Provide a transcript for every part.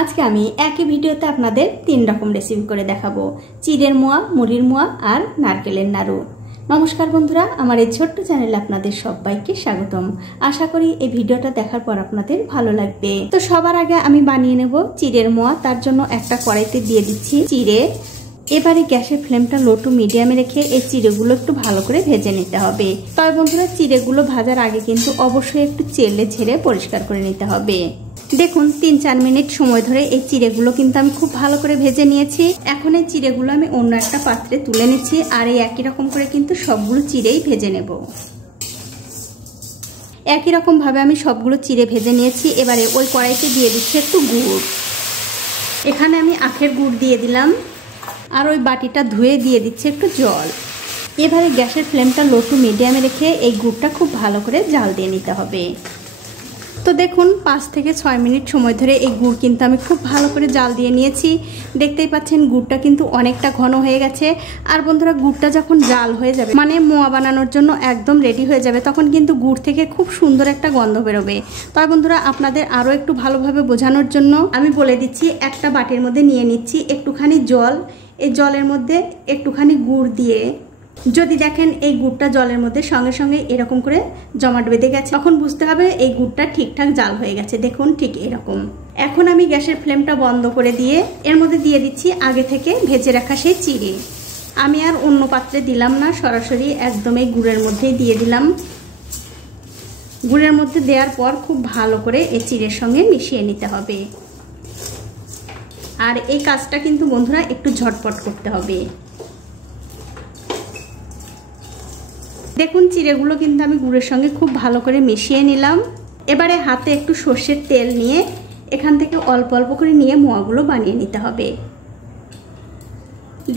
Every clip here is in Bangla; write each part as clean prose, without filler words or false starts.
আজকে আমি একই ভিডিওতে আপনাদের তিন রকম রেসিপি করে দেখাবো, চিড়ের মোয়া, মুরির মোয়া আর নারকেলের নাড়ু। নমস্কার বন্ধুরা, আমার এই ছোট্ট চ্যানেলে আপনাদের সবাইকে স্বাগতম। আশা করি এই ভিডিওটা দেখার পর আপনাদের ভালো লাগবে। তো সবার আগে আমি বানিয়ে নেব চিড়ের মোয়া। তার জন্য একটা কড়াইতে দিয়ে দিচ্ছি চিড়ে। এবারে গ্যাসের ফ্লেমটা লো টু মিডিয়ামে রেখে এই চিড়েগুলো একটু ভালো করে ভেজে নিতে হবে। তবে বন্ধুরা, চিড়েগুলো ভাজার আগে কিন্তু অবশ্যই একটু চেলে ঝেড়ে পরিষ্কার করে নিতে হবে। দেখুন ৩-৪ মিনিট সময় ধরে এই চিড়েগুলো কিন্তু আমি খুব ভালো করে ভেজে নিয়েছি। এখন এই চিড়েগুলো আমি অন্য একটা পাত্রে তুলে নিচ্ছি আর এই একই রকম করে কিন্তু সবগুলো চিড়েই ভেজে নেব। একই রকম ভাবে আমি সবগুলো চিড়ে ভেজে নিয়েছি। এবারে ওই কড়াইতে দিয়ে দিচ্ছি একটু গুড়। এখানে আমি আখের গুড় দিয়ে দিলাম আর ওই বাটিটা ধুয়ে দিয়ে দিচ্ছি একটু জল। এবারে গ্যাসের ফ্লেমটা লো টু মিডিয়ামে রেখে এই গুড়টা খুব ভালো করে জাল দিয়ে নিতে হবে। তো দেখুন ৫ থেকে ৬ মিনিট সময় ধরে এই গুড় কিন্তু আমি খুব ভালো করে জাল দিয়ে নিয়েছি। দেখতেই পাচ্ছেন গুড়টা কিন্তু অনেকটা ঘন হয়ে গেছে। আর বন্ধুরা, গুড়টা যখন জাল হয়ে যাবে মানে মোয়া বানানোর জন্য একদম রেডি হয়ে যাবে, তখন কিন্তু গুড় থেকে খুব সুন্দর একটা গন্ধ বেরোবে। তবে বন্ধুরা, আপনাদের আরও একটু ভালোভাবে বোঝানোর জন্য আমি বলে দিচ্ছি, একটা বাটির মধ্যে নিয়ে নিচ্ছি একটুখানি জল। এই জলের মধ্যে একটুখানি গুড় দিয়ে যদি দেখেন এই গুড়টা জলের মধ্যে সঙ্গে সঙ্গে এরকম করে জমাট বেঁধে গেছে, তখন বুঝতে হবে এই গুড়টা ঠিকঠাক জাল হয়ে গেছে। দেখুন ঠিক এরকম। এখন আমি গ্যাসের ফ্লেমটা বন্ধ করে দিয়ে এর মধ্যে দিয়ে দিচ্ছি আগে থেকে ভেজে রাখা সেই চিড়ে। আমি আর অন্য পাত্রে দিলাম না, সরাসরি একদম এই গুড়ের মধ্যেই দিয়ে দিলাম। গুড়ের মধ্যে দেওয়ার পর খুব ভালো করে এই চিড়ের সঙ্গে মিশিয়ে নিতে হবে। আর এই কাজটা কিন্তু বন্ধুরা একটু ঝটপট করতে হবে। দেখুন চিড়েগুলো কিন্তু আমি গুড়ের সঙ্গে খুব ভালো করে মিশিয়ে নিলাম। এবারে হাতে একটু সর্ষের তেল নিয়ে এখান থেকে অল্প অল্প করে নিয়ে মোয়াগুলো বানিয়ে নিতে হবে।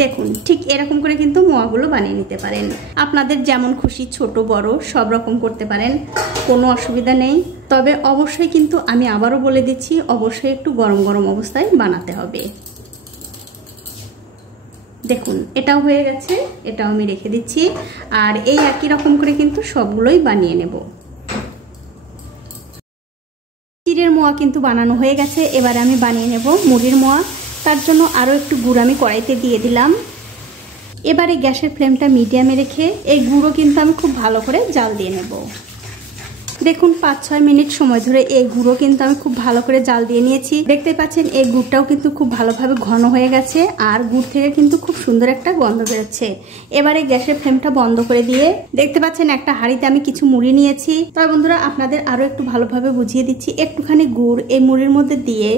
দেখুন ঠিক এরকম করে কিন্তু মোয়াগুলো বানিয়ে নিতে পারেন। আপনাদের যেমন খুশি ছোট বড় সব রকম করতে পারেন, কোনো অসুবিধা নেই। তবে অবশ্যই কিন্তু আমি আবারও বলে দিচ্ছি, অবশ্যই একটু গরম গরম অবস্থায় বানাতে হবে। দেখুন এটাও হয়ে গেছে, এটাও আমি রেখে দিচ্ছি। আর এই একই রকম করে কিন্তু সবগুলোই বানিয়ে নেব। চিড়ের মোয়া কিন্তু বানানো হয়ে গেছে। এবারে আমি বানিয়ে নেব মুড়ির মোয়া। তার জন্য আরও একটু গুড় আমি কড়াইতে দিয়ে দিলাম। এবারে গ্যাসের ফ্লেমটা মিডিয়ামে রেখে এই গুঁড়ো কিন্তু আমি খুব ভালো করে জাল দিয়ে নেব। দেখুন ৫-৬ মিনিট সময় ধরে এই গুঁড়ো কিন্তু আমি খুব ভালো করে জাল দিয়ে নিয়েছি। দেখতে পাচ্ছেন এই গুড়টাও কিন্তু খুব ভালোভাবে ঘন হয়ে গেছে আর গুড় থেকে কিন্তু খুব সুন্দর একটা গন্ধ বেরোচ্ছে। এবারে গ্যাসের ফ্লেমটা বন্ধ করে দিয়ে দেখতে পাচ্ছেন একটা হাঁড়িতে আমি কিছু মুড়ি নিয়েছি। তবে বন্ধুরা, আপনাদের আরও একটু ভালোভাবে বুঝিয়ে দিচ্ছি। একটুখানি গুড় এই মুড়ির মধ্যে দিয়ে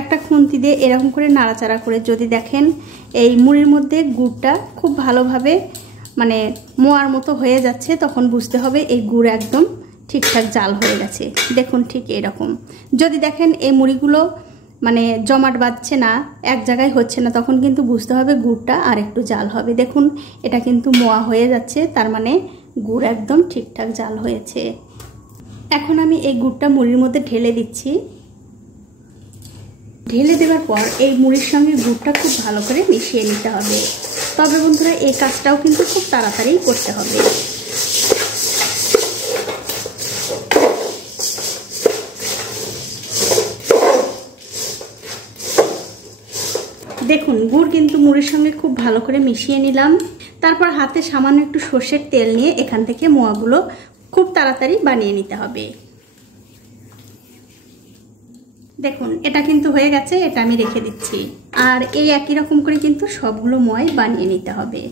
একটা খুন্তি দিয়ে এরকম করে নাড়াচাড়া করে যদি দেখেন এই মুড়ির মধ্যে গুড়টা খুব ভালোভাবে মানে মোয়ার মতো হয়ে যাচ্ছে, তখন বুঝতে হবে এই গুড় একদম ঠিকঠাক জাল হয়ে গেছে। দেখুন ঠিক এরকম। যদি দেখেন এই মুড়িগুলো মানে জমাট বাঁধছে না, এক জায়গায় হচ্ছে না, তখন কিন্তু বুঝতে হবে গুড়টা আর একটু জাল হবে। দেখুন এটা কিন্তু মোয়া হয়ে যাচ্ছে, তার মানে গুড় একদম ঠিকঠাক জাল হয়েছে। এখন আমি এই গুড়টা মুড়ির মধ্যে ঢেলে দিচ্ছি। ঢেলে দেওয়ার পর এই মুড়ির সঙ্গে গুড়টা খুব ভালো করে মিশিয়ে নিতে হবে। তবে বন্ধুরা, এই কাজটাও কিন্তু খুব তাড়াতাড়ি করতে হবে। দেখুন গুড় কিন্তু মুড়ির সঙ্গে খুব ভালো করে মিশিয়ে নিলাম। তারপর হাতে সামান্য একটু সর্ষের তেল নিয়ে এখান থেকে মোয়াগুলো খুব তাড়াতাড়ি বানিয়ে নিতে হবে। দেখুন এটা কিন্তু হয়ে গেছে, এটা আমি রেখে দিচ্ছি। আর এই একই রকম করে কিন্তু সবগুলো মোয়াই বানিয়ে নিতে হবে।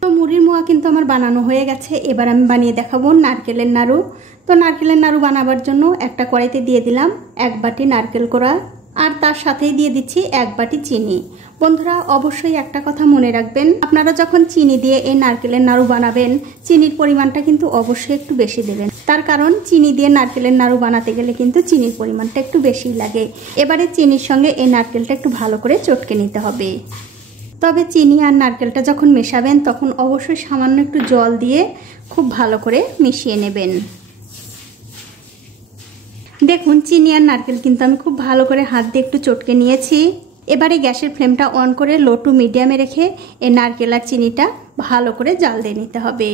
তো মুড়ির মোয়া কিন্তু আমার বানানো হয়ে গেছে। এবার আমি বানিয়ে দেখাবো নারকেলের নাড়ু। তো নারকেলের নাড়ু বানাবার জন্য একটা কড়াইতে দিয়ে দিলাম 1 বাটি নারকেল কোড়া আর তার সাথেই দিয়ে দিচ্ছি 1 বাটি চিনি। বন্ধুরা, অবশ্যই একটা কথা মনে রাখবেন, আপনারা যখন চিনি দিয়ে এই নারকেলের নাড়ু বানাবেন, চিনির পরিমাণটা কিন্তু অবশ্যই একটু বেশি দেবেন। তার কারণ চিনি দিয়ে নারকেলের নাড়ু বানাতে গেলে কিন্তু চিনির পরিমাণটা একটু বেশি লাগে। এবারে চিনির সঙ্গে এই নারকেলটা একটু ভালো করে চটকে নিতে হবে। তবে চিনি আর নারকেলটা যখন মেশাবেন তখন অবশ্যই সামান্য একটু জল দিয়ে খুব ভালো করে মিশিয়ে নেবেন। দেখুন চিনি আর নারকেল কিন্তু আমি খুব ভালো করে হাত দিয়ে একটু চটকে নিয়েছি। এবারে গ্যাসের ফ্লেমটা অন করে লো টু মিডিয়ামে রেখে এই নারকেল আর চিনিটা ভালো করে জাল দিয়ে নিতে হবে।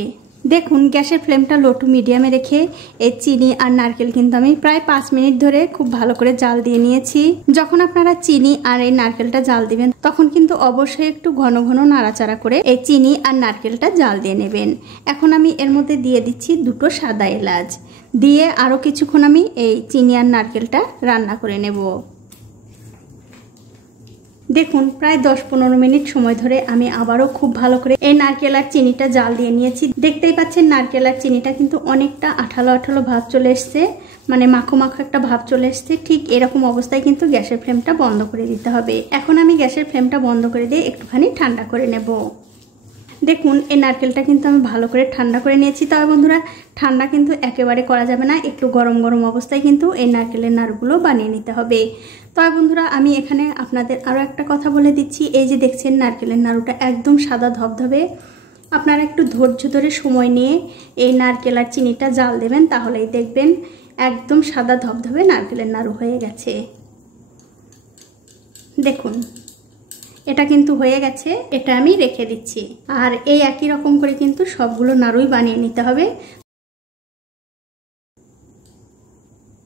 দেখুন গ্যাসের ফ্লেমটা লো টু মিডিয়ামে রেখে এই চিনি আর নারকেল কিন্তু আমি প্রায় 5 মিনিট ধরে খুব ভালো করে জাল দিয়ে নিয়েছি। যখন আপনারা চিনি আর এই নারকেলটা জাল দিবেন তখন কিন্তু অবশ্যই একটু ঘন ঘন নাড়াচাড়া করে এই চিনি আর নারকেলটা জাল দিয়ে নেবেন। এখন আমি এর মধ্যে দিয়ে দিচ্ছি 2টো সাদা এলাচ, দিয়ে আরও কিছুক্ষণ আমি এই চিনি আর নারকেলটা রান্না করে নেব। দেখুন প্রায় 10-15 মিনিট সময় ধরে আমি আবারও খুব ভালো করে এই নারকেল আর চিনিটা জাল দিয়ে নিয়েছি। দেখতেই পাচ্ছেন নারকেল আর চিনিটা কিন্তু অনেকটা আঠালো আঠালো ভাব চলে এসছে, মানে মাখো মাখো একটা ভাব চলে এসছে। ঠিক এরকম অবস্থায় কিন্তু গ্যাসের ফ্লেমটা বন্ধ করে দিতে হবে। এখন আমি গ্যাসের ফ্লেমটা বন্ধ করে দিয়ে একটুখানি ঠান্ডা করে নেব। দেখুন এই নারকেলটা কিন্তু আমি ভালো করে ঠান্ডা করে নিয়েছি। তবে বন্ধুরা ঠান্ডা কিন্তু একেবারে করা যাবে না, একটু গরম গরম অবস্থায় কিন্তু এই নারকেলের নাড়ুগুলো বানিয়ে নিতে হবে। তবে বন্ধুরা আমি এখানে আপনাদের আরও একটা কথা বলে দিচ্ছি, এই যে দেখছেন নারকেলের নাড়ুটা একদম সাদা ধবধবে। আপনারা একটু ধৈর্য ধরে সময় নিয়ে এই নারকেল আর চিনিটা জাল দেবেন, তাহলেই দেখবেন একদম সাদা ধবধবে নারকেলের নাড়ু হয়ে গেছে। দেখুন এটা কিন্তু হয়ে গেছে, এটা আমি রেখে দিচ্ছি। আর এই একই রকম করে কিন্তু সবগুলো নাড়ুই বানিয়ে নিতে হবে।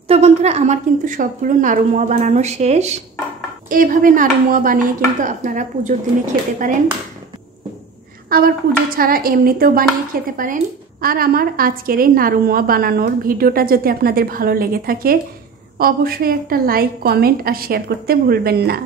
তো বন্ধুরা আমার কিন্তু সবগুলো নাড়ু মোয়া বানানো শেষ। এইভাবে নাড়ু মোয়া বানিয়ে কিন্তু আপনারা পুজোর দিনে খেতে পারেন, আবার পুজো ছাড়া এমনিতেও বানিয়ে খেতে পারেন। আর আমার আজকের এই নাড়ু মোয়া বানানোর ভিডিওটা যদি আপনাদের ভালো লেগে থাকে অবশ্যই একটা লাইক, কমেন্ট আর শেয়ার করতে ভুলবেন না।